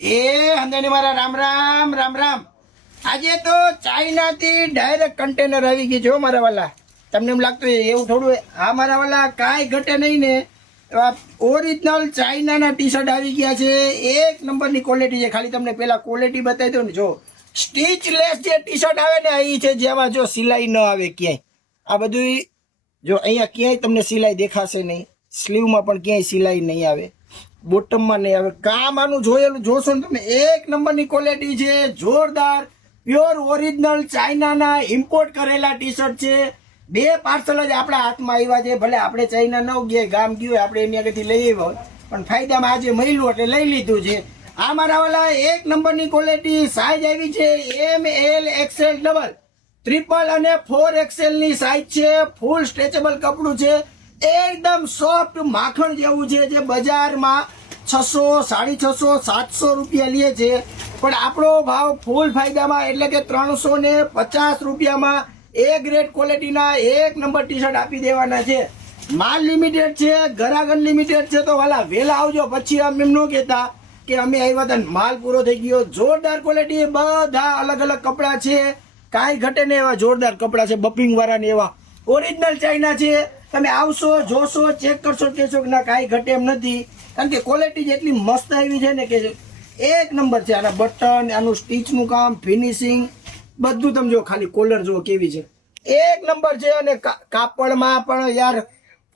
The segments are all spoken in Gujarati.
એ હંદાની મારા રામ રામ રામ રામ. આજે તો ચાઇનાથી ડાયરેક્ટ કન્ટેનર આવી ગયું છે હો મારા વાલા. તમને એમ લાગતું હોય એવું થોડું હોય? હા મારા વાલા, કાંઈ ઘટે નહીં ને. ઓરિજિનલ ચાઇનાના ટી શર્ટ આવી ગયા છે. એક નંબરની ક્વોલિટી છે. ખાલી તમને પેલા ક્વોલિટી બતાવી દો ને. જો સ્ટીચલેસ જે ટી શર્ટ આવે ને એ છે, જેમાં જો સિલાઈ ન આવે ક્યાંય. આ બધું જો અહીંયા ક્યાંય તમને સિલાઈ દેખાશે નહીં. સ્લીવમાં પણ ક્યાંય સિલાઈ નહીં આવે, બોટમમાં નહીં આવે. કામ આનું જોયેલું જોશો ને તમે, એક નંબરની ક્વોલિટી છે. જોરદાર પ્યોર ઓરિજિનલ ચાઇનાના ઇમ્પોર્ટ કરેલા ટી શર્ટ છે. 2 પાર્સલ જ આપણા હાથમાં આવ્યા છે. ભલે આપણે ચાઇના ન ગયા, ગામ ગયું આપણે એની આગળથી લઈ આવ્યા હોય, પણ ફાયદામાં આજે મળ્યું એટલે લઈ લીધું છે. આ મારા વાલા એક નંબરની ક્વોલિટી. સાઇઝ આવી છે M L XL double, triple અને 4XL ની સાઇઝ છે. ફૂલ સ્ટ્રેચેબલ કપડું છે. એકદમ સોફ્ટ માખણ જેવું છે. જે બજારમાં 600, 650, 700 રૂપિયા લે છે, પણ આપણો ભાવ ફૂલ ફાયદામાં એટલે કે 350 રૂપિયામાં એ ગ્રેડ ક્વોલિટીના એક નંબર ટી શર્ટ આપી દેવાના છે. માલ લિમિટેડ છે, ગ્રાહક અનલિમિટેડ છે. તો વાલા વહેલા આવજો, પછી આમ એમ ન કહેતા કે અમે આવ્યા હતા માલ પૂરો થઈ ગયો. જોરદાર ક્વોલિટી, બધા અલગ અલગ કપડાં છે. કાંઈ ઘટે ને એવા જોરદાર કપડાં છે, બપિંગ વાળા ને એવા. ઓરિજિનલ ચાઇના છે. તમે આવશો, જોશો, ચેક કરશો, કહેશો કે ના કાંઈ ઘટે એમ નથી. કારણ કે ક્વોલિટી જ એટલી મસ્ત આવી છે ને કે એક નંબર છે. આના બટન, આનું સ્ટીચનું કામ, ફિનિશિંગ બધું તમે જો. ખાલી કોલર જુઓ કેવી છે, એક નંબર છે. અને કાપડમાં પણ યાર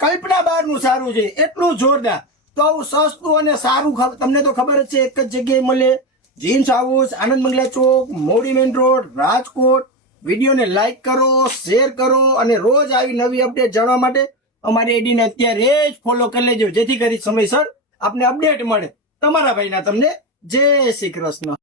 કલ્પના બહારનું સારું છે, એટલું જોરદાર. તો આવું સસ્તું અને સારું તમને તો ખબર જ છે, એક જ જગ્યાએ મળે. જીન્સ હાઉસ, આનંદ મંગલા ચોક, મોડી મેન રોડ, રાજકોટ. વિડીયોને લાઈક કરો, શેર કરો, અને રોજ આવી નવી અપડેટ જાણવા માટે અમારી આઈડીને અત્યારે જ ફોલો કરી લેજો, જેથી કરી સમયસર આપને અપડેટ મળે. તમારા ભાઈના તમને જય શ્રી કૃષ્ણ.